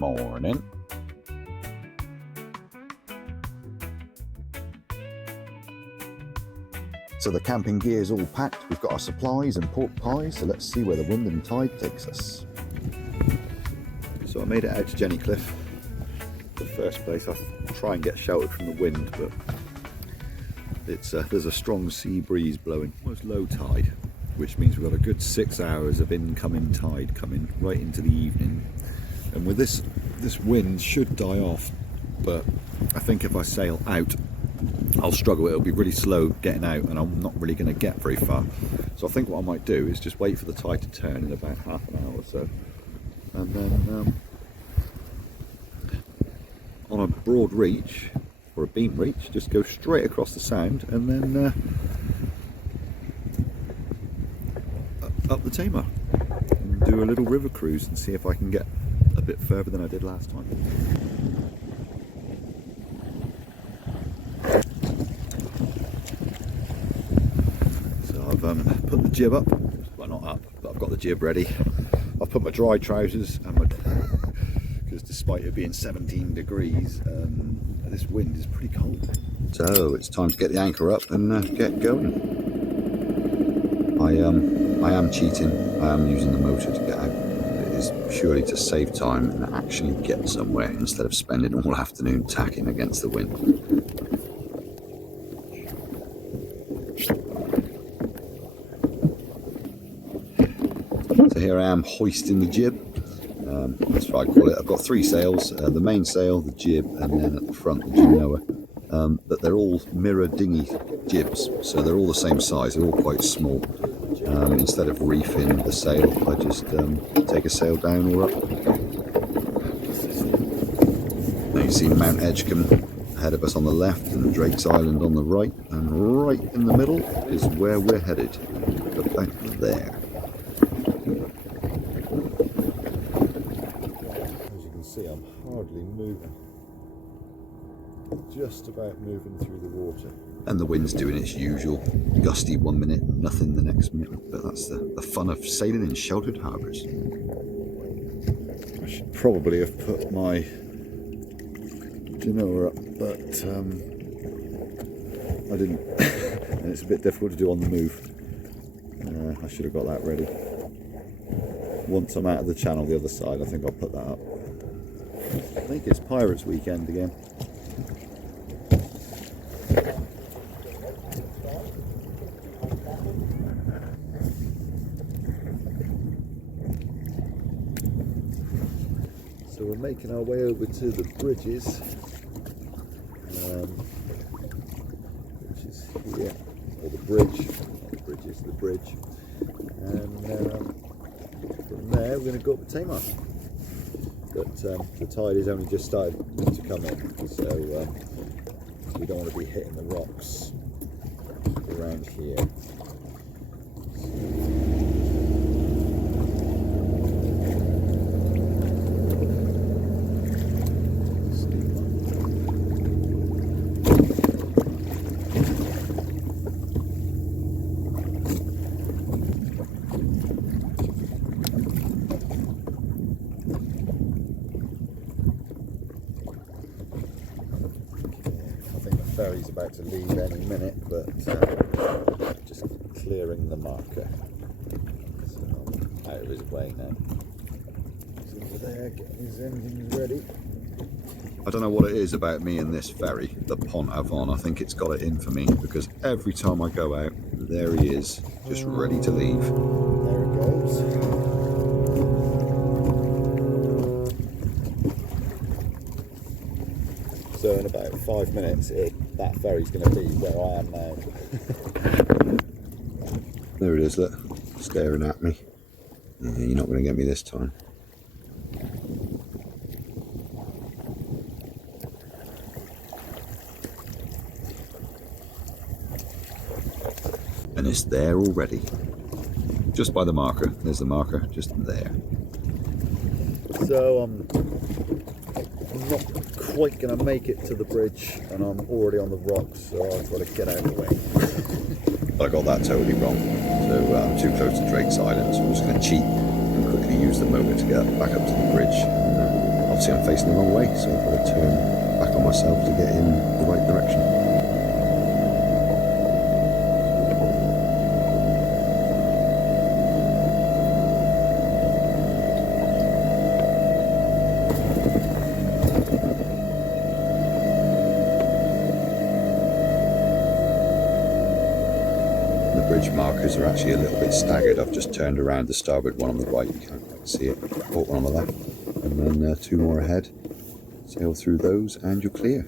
Morning. So the camping gear is all packed. We've got our supplies and pork pies, so let's see where the wind and tide takes us. So I made it out to Jenny Cliff. The first place. I try and get sheltered from the wind, but there's a strong sea breeze blowing. Almost low tide, which means we've got a good 6 hours of incoming tide coming right into the evening. And with this wind should die off, but I think if I sail out, I'll struggle. It'll be really slow getting out and I'm not really going to get very far. So I think what I might do is just wait for the tide to turn in about half an hour or so, and then on a broad reach or a beam reach, just go straight across the sound and then up the Tamar and do a little river cruise and see if I can get a bit further than I did last time. I've put the jib up, well not up, but I've got the jib ready. I've put my dry trousers and because despite it being 17 degrees, this wind is pretty cold. So it's time to get the anchor up and get going. I am cheating, I am using the motor to get out. It is purely to save time and actually get somewhere instead of spending all afternoon tacking against the wind. So here I am hoisting the jib, that's what I call it. I've got 3 sails, the main sail, the jib, and then at the front the genoa. But they're all mirror dinghy jibs, so they're all the same size, they're all quite small. Instead of reefing the sail, I just take a sail down or up. Now you see Mount Edgecombe ahead of us on the left and Drake's Island on the right, and right in the middle is where we're headed, about there. See, I'm hardly moving, just about moving through the water. And the wind's doing its usual, gusty 1 minute, nothing the next minute, but that's the fun of sailing in sheltered harbours. I should probably have put my genoa up, but I didn't, and it's a bit difficult to do on the move. I should have got that ready. Once I'm out of the channel the other side, I think I'll put that up. I think it's Pirates Weekend again. So we're making our way over to the bridges, which is here, or the bridge, not the bridges, the bridge. And from there we're going to go up the Tamar. But the tide has only just started to come in, so we don't want to be hitting the rocks around here. Ferry's about to leave any minute, but just clearing the marker. So I'm out of his way now. He's over there getting his engines ready. I don't know what it is about me and this ferry, the Pont Avon. I think it's got it in for me, because every time I go out, there he is, just ready to leave. There it goes. So in about 5 minutes, that ferry's going to be where I am now. There it is, look, staring at me. Yeah, you're not going to get me this time. And it's there already. Just by the marker. There's the marker, just there. So I'm not quite going to make it to the bridge, and I'm already on the rocks, so I've got to get out of the way. I got that totally wrong. So I'm too close to Drake's Island, so I'm just going to cheat and quickly use the motor to get back up to the bridge. I'll see I'm facing the wrong way, so I've got to turn back on myself to get in the right direction. The bridge markers are actually a little bit staggered. I've just turned around the starboard one on the right, you can't quite see it, port one on the left, and then 2 more ahead. Sail through those and you're clear.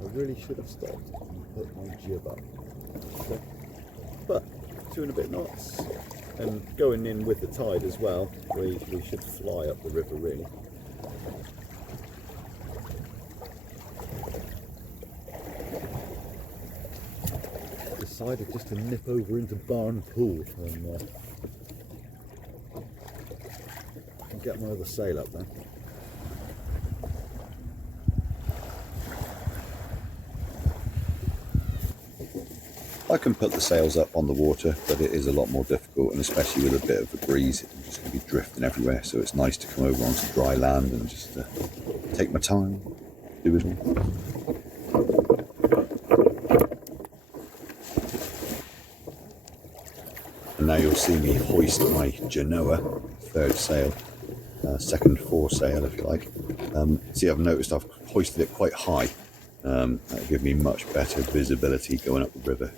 I really should have stopped and put my jib up. Okay. But 2 and a bit knots, and going in with the tide as well, we should fly up the river really. Decided just to nip over into Barn Pool and get my other sail up there. I can put the sails up on the water, but it is a lot more difficult, and especially with a bit of a breeze, I'm just going to be drifting everywhere, so it's nice to come over onto dry land and just take my time, do it all. And now you'll see me hoist my Canoe, 3rd sail, 2nd foresail if you like. See, I've noticed I've hoisted it quite high. That'll give me much better visibility going up the river.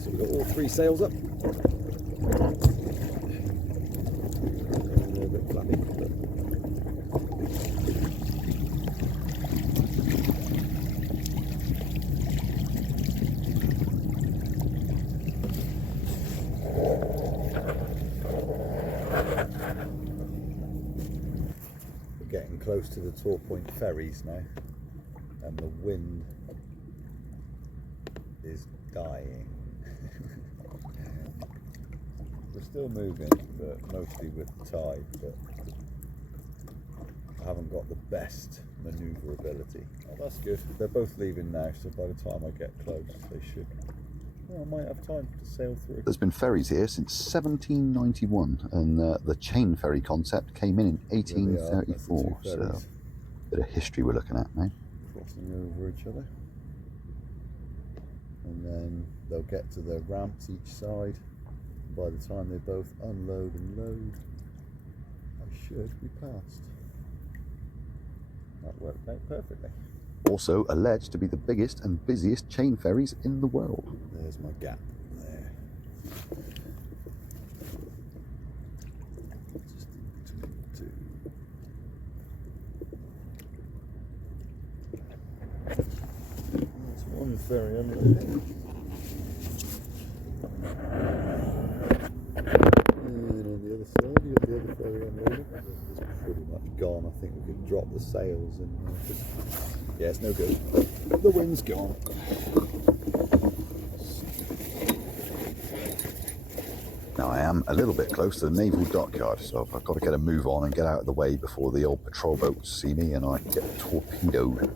So we've got all 3 sails up. A little bit flappy, but we're getting close to the Torpoint ferries now, and the wind is dying. We're still moving, but mostly with the tide, but I haven't got the best manoeuvrability. Oh, that's good. They're both leaving now, so by the time I get close, they should. Well, I might have time to sail through. There's been ferries here since 1791, and the chain ferry concept came in 1834, so a bit of history we're looking at now. Crossing over each other. And then they'll get to the ramps each side. By the time they both unload and load, I should be past. That worked out perfectly. Also alleged to be the biggest and busiest chain ferries in the world. There's my gap there. Just between the 2. That's one ferry unloading. You have the other ferry unloading. It's pretty much gone. I think we could drop the sails and just... Yeah, it's no good. The wind's gone. Now I am a little bit close to the naval dockyard, so I've got to get a move on and get out of the way before the old patrol boats see me and I get torpedoed.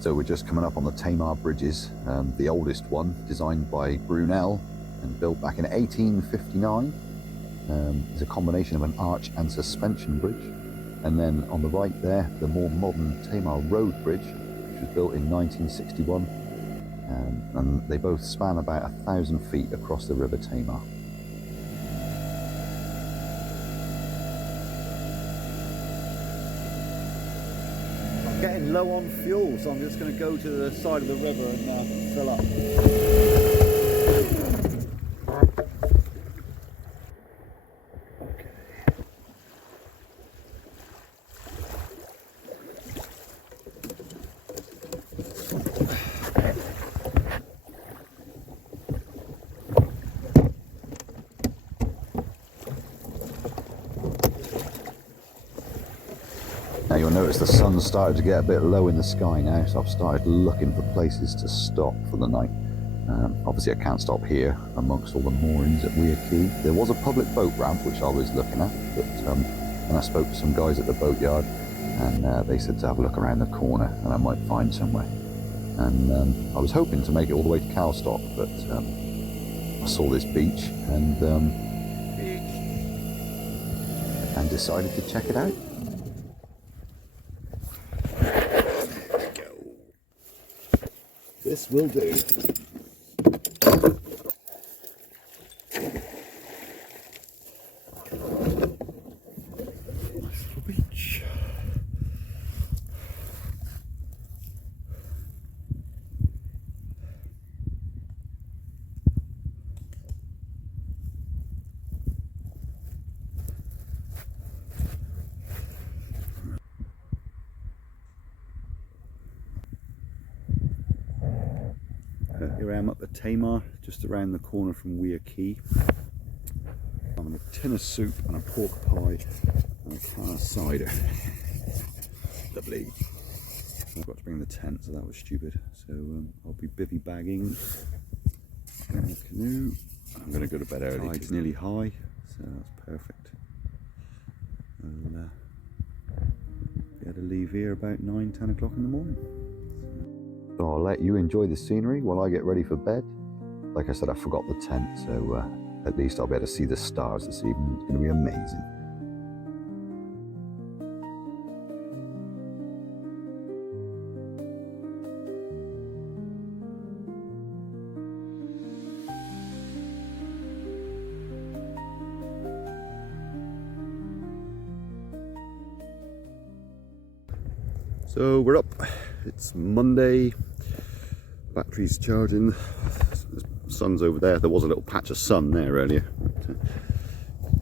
So we're just coming up on the Tamar bridges, the oldest one, designed by Brunel and built back in 1859. It's a combination of an arch and suspension bridge. And then on the right there, the more modern Tamar Road Bridge, which was built in 1961. and they both span about 1,000 feet across the River Tamar. I'm getting low on fuel, so I'm just going to go to the side of the river and fill up. Now you'll notice the sun's started to get a bit low in the sky now, so I've started looking for places to stop for the night. Obviously I can't stop here amongst all the moorings at Weir Quay. There was a public boat ramp which I was looking at, but and I spoke to some guys at the boatyard, and they said to have a look around the corner and I might find somewhere. And I was hoping to make it all the way to Calstock, but I saw this beach and decided to check it out. This will do. Nice little beach. Here I am up at Tamar, just around the corner from Weir Quay. I'm having a tin of soup and a pork pie and a can of cider. Lovely. I've got to bring the tent, so that was stupid. So I'll be bivvy bagging in the canoe. I'm going to go to bed early. It's nearly high, so that's perfect. I'll be able to leave here about 9-10 o'clock in the morning. So I'll let you enjoy the scenery while I get ready for bed. Like I said, I forgot the tent, so at least I'll be able to see the stars this evening. It's going to be amazing. So we're up. It's Monday, battery's charging, the sun's over there. There was a little patch of sun there earlier.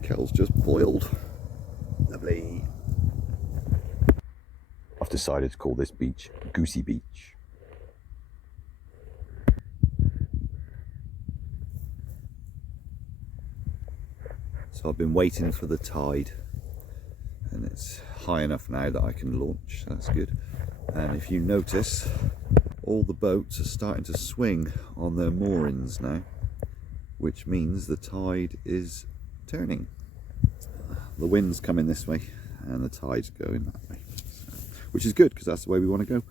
Kettle's just boiled. Lovely. I've decided to call this beach Goosey Beach. So I've been waiting for the tide, and it's high enough now that I can launch, so that's good. And if you notice, all the boats are starting to swing on their moorings now, which means the tide is turning. The wind's coming this way and the tide's going that way, so, which is good because that's the way we want to go.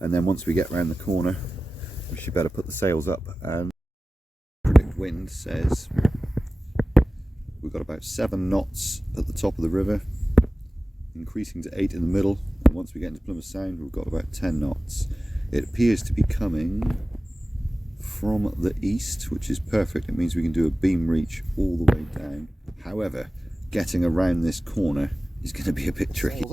And then once we get around the corner, we should better put the sails up. And predict wind says we've got about 7 knots at the top of the river, increasing to 8 in the middle, and once we get into Plymouth Sound we've got about 10 knots. It appears to be coming from the east, which is perfect. It means we can do a beam reach all the way down. However, getting around this corner is going to be a bit tricky.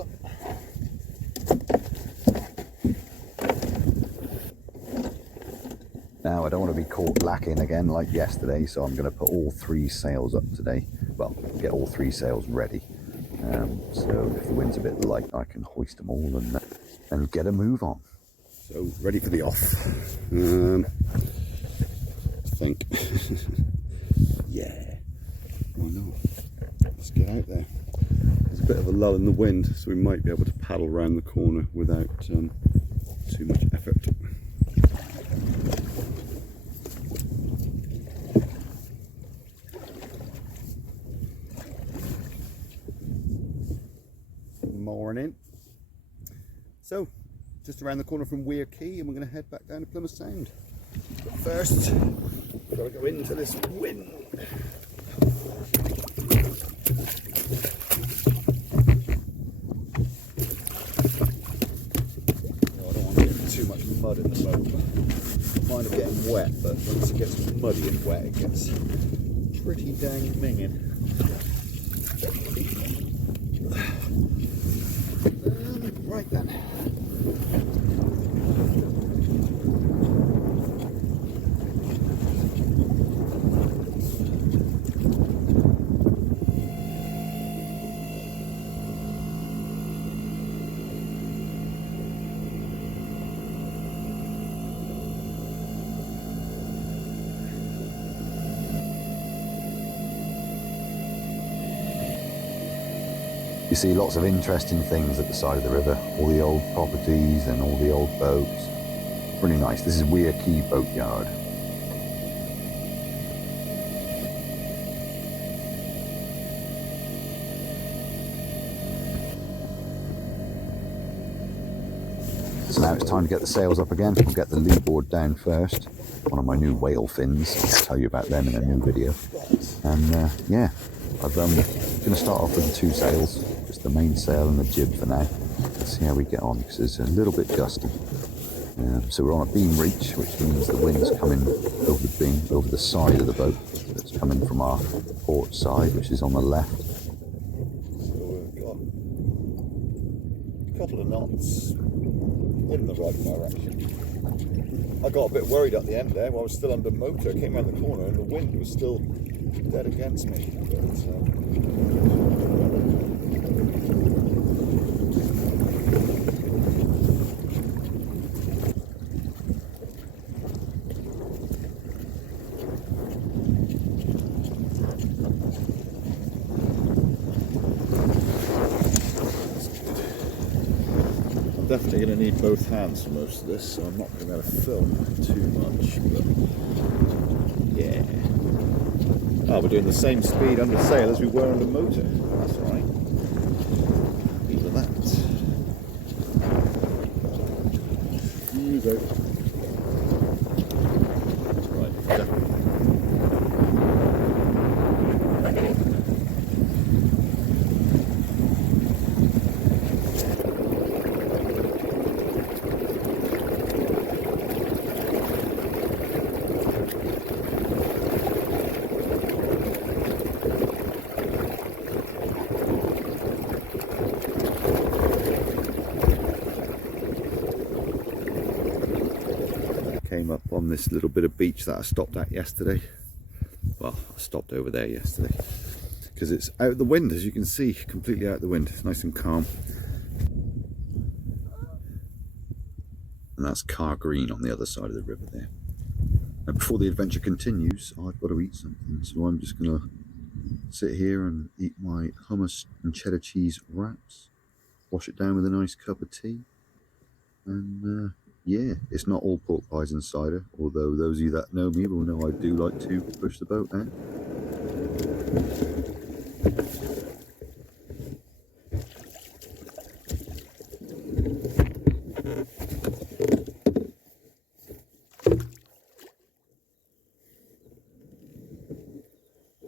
Now I don't want to be caught lacking again like yesterday, so I'm going to put all 3 sails up today. Well, get all 3 sails ready. So if the wind's a bit light, I can hoist them all and get a move on. So ready for the off. I think. Yeah. Why not? Let's get out there. There's a bit of a lull in the wind, so we might be able to paddle around the corner without too much effort. Morning. So, just around the corner from Weir Quay, and we're going to head back down to Plymouth Sound. But first, we've got to go into this wind. I don't want to get too much mud in the boat. Mind of getting wet, but once it gets muddy and wet, it gets pretty dang minging. Right then. You see lots of interesting things at the side of the river, all the old properties and all the old boats. Really nice. This is Weir Quay Boatyard. So now it's time to get the sails up again. We'll get the lee board down first. One of my new whale fins. I'll tell you about them in a new video. And yeah, I'm going to start off with the two sails. Just the mainsail and the jib for now. Let's see how we get on, because it's a little bit gusty. So we're on a beam reach, which means the wind's coming over the beam, over the side of the boat. So it's coming from our port side, which is on the left. So we've got a couple of knots in the right direction. I got a bit worried at the end there while I was still under motor. I came around the corner and the wind was still dead against me. But, definitely going to need both hands for most of this, so I'm not going to be able to film too much, but yeah. Oh, we're doing the same speed under sail as we were under motor. That's all right. Happy with that. You go. Right, definitely. Came up on this little bit of beach that I stopped at yesterday. Well, I stopped over there yesterday because it's out of the wind, as you can see, completely out of the wind. It's nice and calm. And that's Car Green on the other side of the river there. And before the adventure continues, I've got to eat something, so I'm just going to sit here and eat my hummus and cheddar cheese wraps, wash it down with a nice cup of tea, and yeah, it's not all pork pies and cider, although those of you that know me will know I do like to push the boat out.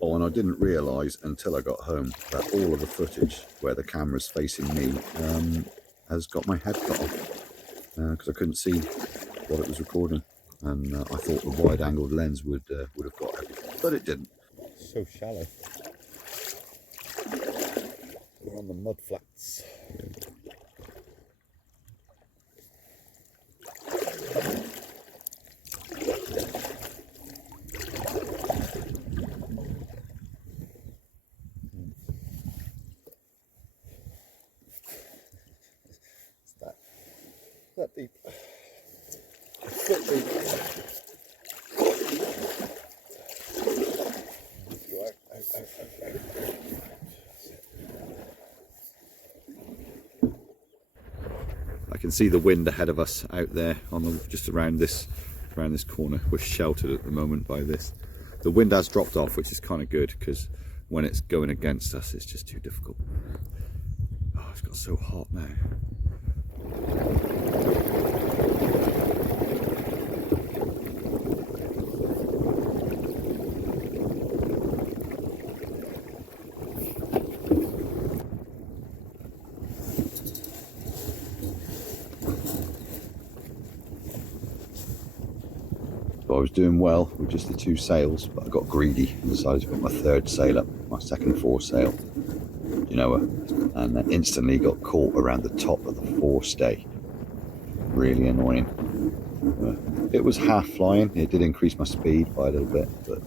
Oh, and I didn't realise until I got home that all of the footage where the camera's facing me has got my head cut off. Because I couldn't see what it was recording, and I thought the wide-angled lens would have got everything, but it didn't. So shallow. We're on the mud flats. That deep. A foot deep. Go out. I can see the wind ahead of us out there on the just around this corner. We're sheltered at the moment by this. The wind has dropped off, which is kind of good, because when it's going against us, it's just too difficult. Oh, it's got so hot now. I was doing well with just the 2 sails, but I got greedy and decided to put my 3rd sail up, my second foresail, and then instantly got caught around the top of the forestay. Really annoying. It was half flying. It did increase my speed by a little bit, but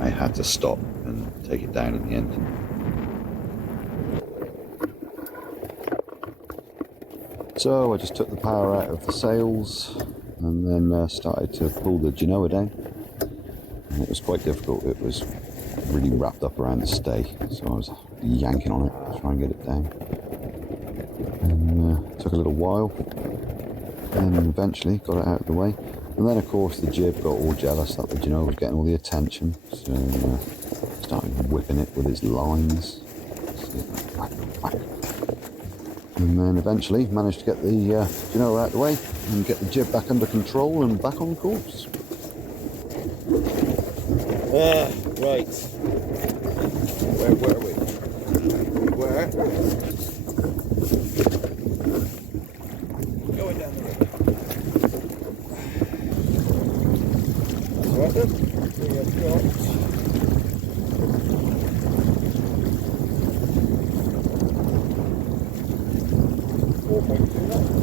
I had to stop and take it down in the end. So I just took the power out of the sails and then started to pull the Genoa down. And it was quite difficult. It was really wrapped up around the stay, so I was yanking on it to try and get it down. And it took a little while, and eventually got it out of the way. And then of course the jib got all jealous that the Genoa was getting all the attention, so started whipping it with its lines. Whack, whack. And then eventually managed to get the Genoa out of the way and get the jib back under control and back on course. Right. Where were we? Going down the river. Right then. We have got 4.2 knots.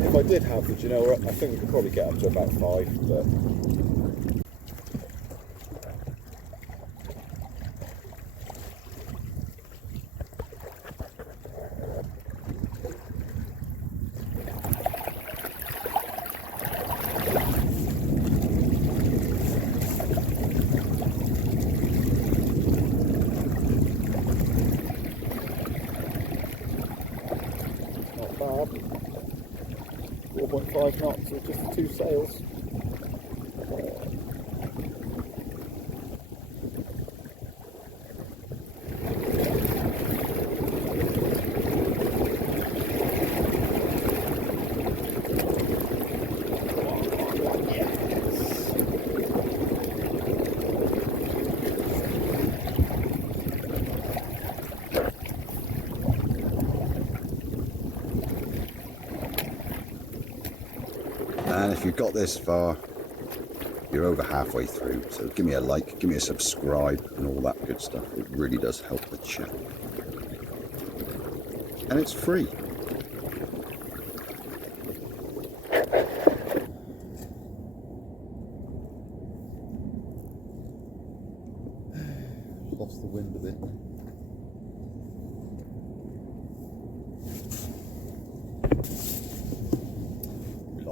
If I did have the Genoa up, I think we could probably get up to about 5, but not bad. 4.5 knots with just the 2 sails. And if you've got this far, you're over halfway through, so give me a like, give me a subscribe and all that good stuff. It really does help the channel. And it's free. Lost the wind a bit.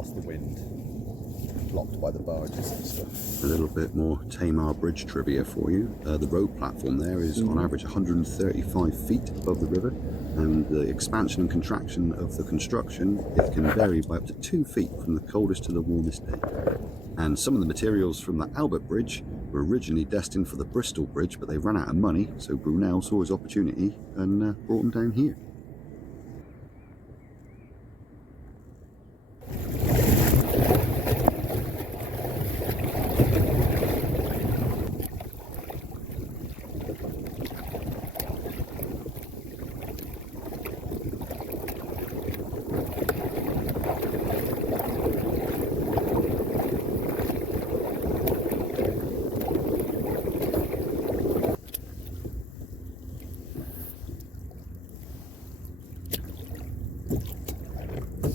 The wind, blocked by the barges and stuff. A little bit more Tamar Bridge trivia for you. The road platform there is on average 135 feet above the river, and the expansion and contraction of the construction, it can vary by up to 2 feet from the coldest to the warmest day. And some of the materials from the Albert Bridge were originally destined for the Bristol Bridge, but they ran out of money, so Brunel saw his opportunity and brought them down here.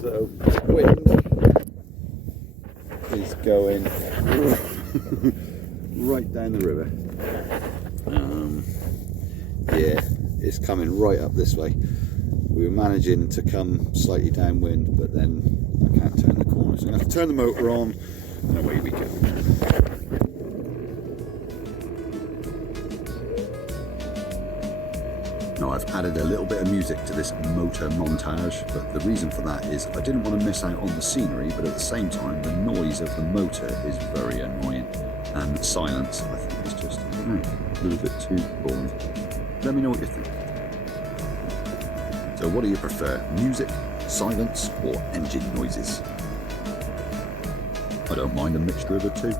So, wind is going right down the river. Yeah, it's coming right up this way. We were managing to come slightly downwind, but then I can't turn the corner, so I'm going to have to turn the motor on, and away we go. Now I've added a little bit of music to this motor montage, but the reason for that is I didn't want to miss out on the scenery, but at the same time the noise of the motor is very annoying, and the silence I think is just a little bit too boring. Let me know what you think. So what do you prefer, music, silence or engine noises? I don't mind a mixture of the two.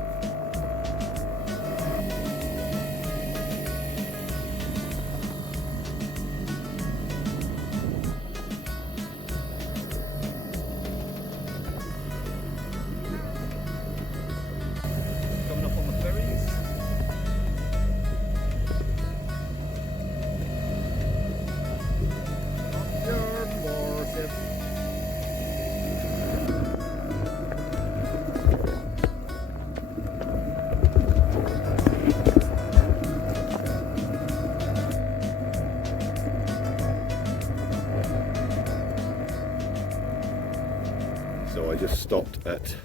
So I just stopped at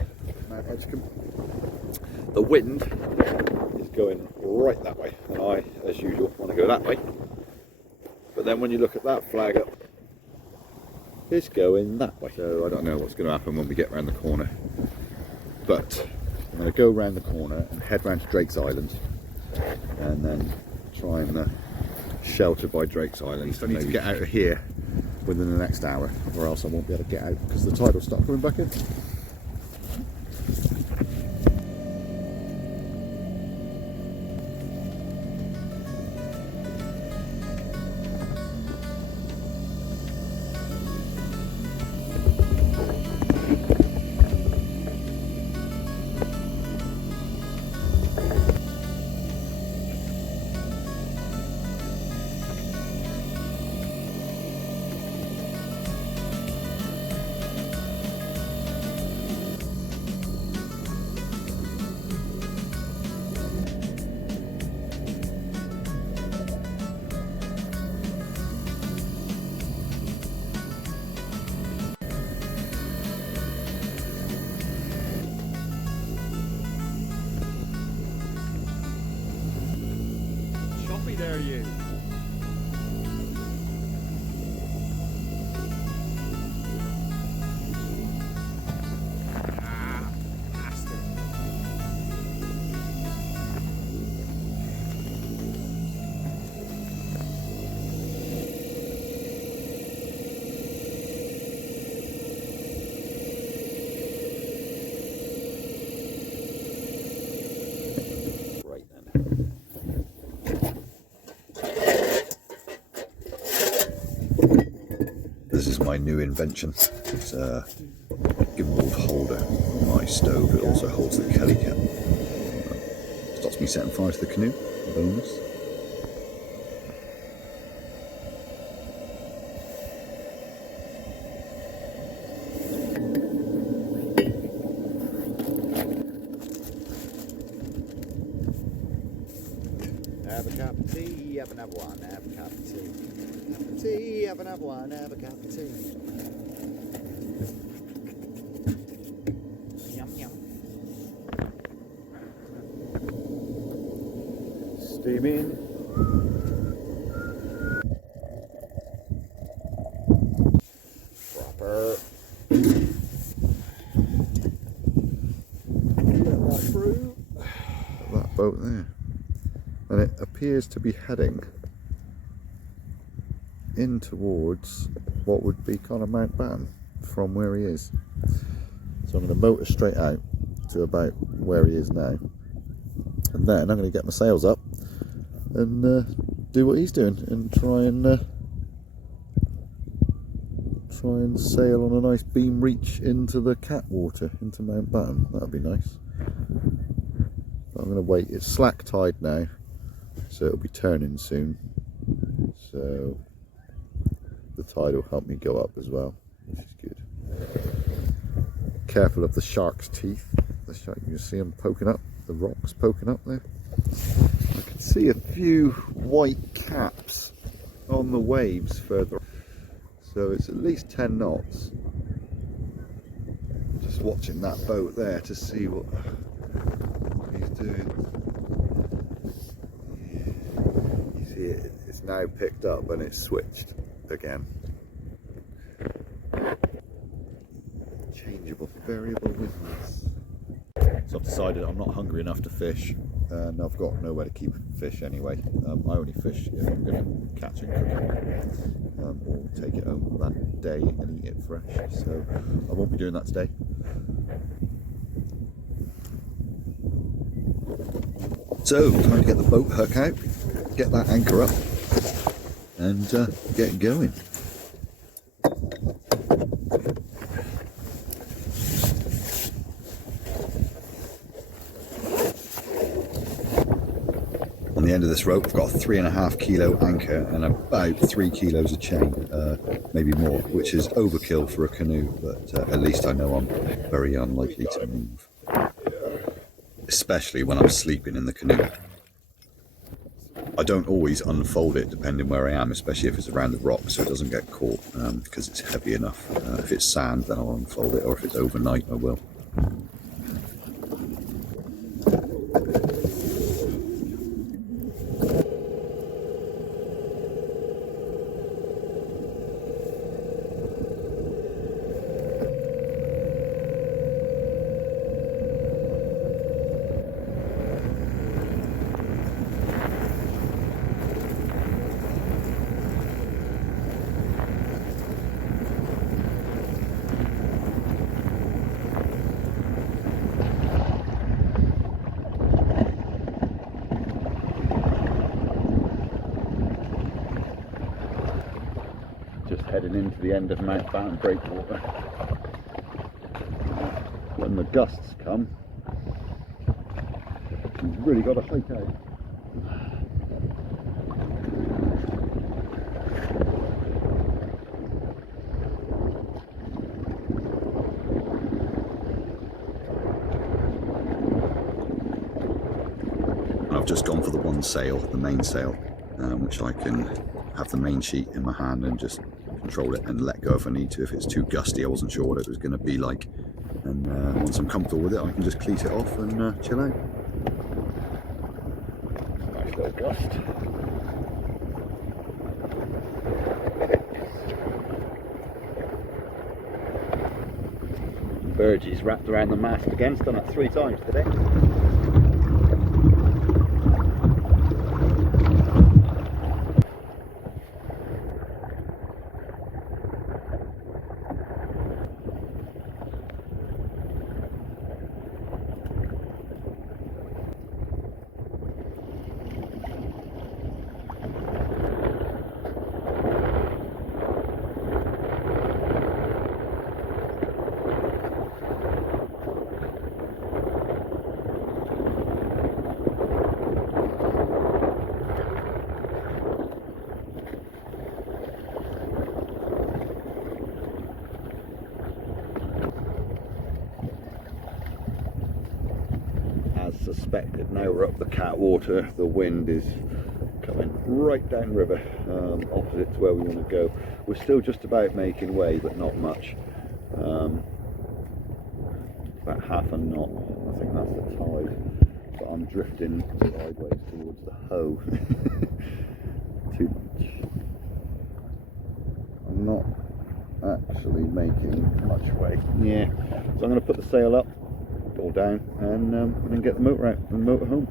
Mount Edgecombe. The wind is going right that way, and I, as usual, want to go that way. But then when you look at that flag up, it's going that way. So I don't know what's going to happen when we get around the corner. But I'm going to go around the corner and head round to Drake's Island, and then try and shelter by Drake's Island. I need to get out of here within the next hour, or else I won't be able to get out because the tide will start coming back in. Choppy there, you. This is my new invention. It's a gimbal holder on my stove. It also holds the Kelly cap. Stops me setting fire to the canoe. Bonus. Have a cup of tea, have another one, have a cup of tea. Have a tea, have another one, have a cup of tea. Yum yum. Steaming. Proper. Right through. That boat there. And it appears to be heading in towards what would be kind of Mount Batten from where he is. So I'm going to motor straight out to about where he is now, and then I'm going to get my sails up and do what he's doing and try and sail on a nice beam reach into the Catwater, into Mount Batten. That would be nice. But I'm going to wait. It's slack tide now, so it'll be turning soon. So the tide will help me go up as well, which is good. Careful of the shark's teeth. The shark, you can see them poking up, the rocks poking up there. I can see a few white caps on the waves further. So it's at least 10 knots. Just watching that boat there to see what he's doing. You see it's now picked up and it's switched again. Changeable, variable winds. So I've decided I'm not hungry enough to fish, and I've got nowhere to keep fish anyway. I only fish if I'm going to catch and cook it, or take it home that day and eat it fresh. So I won't be doing that today. So time to get the boat hook out, get that anchor up, and get going. On the end of this rope, I've got a 3.5 kilo anchor and about 3 kilos of chain, maybe more, which is overkill for a canoe, but at least I know I'm very unlikely to move, especially when I'm sleeping in the canoe. I don't always unfold it depending where I am, especially if it's around the rock, so it doesn't get caught because it's heavy enough. If it's sand, then I'll unfold it, or if it's overnight, I will. Heading into the end of Mountbatten breakwater. When the gusts come, you've really got to hike out. And I've just gone for the one sail, the main sail, which I can have the main sheet in my hand and just control it and let go if I need to. If it's too gusty, I wasn't sure what it was going to be like, and once I'm comfortable with it, I can just cleat it off and chill out. Nice little gust. Burgess wrapped around the mast again, done that 3 times today. Suspected. Now we're up the Catwater, the wind is coming right down river, opposite to where we want to go. We're still just about making way, but not much. About half a knot, I think that's the tide, but I'm drifting sideways towards the hoe. I'm not actually making much way. Yeah, so I'm going to put the sail up, all down, and then get the motor out and motor home.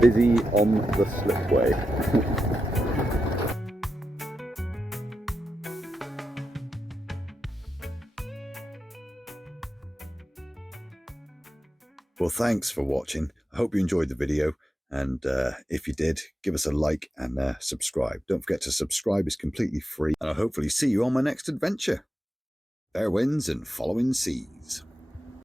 Busy on the slipway. Well, thanks for watching. I hope you enjoyed the video, and if you did, give us a like and subscribe. Don't forget to subscribe, it's completely free, and I'll hopefully see you on my next adventure. Fair winds and following seas.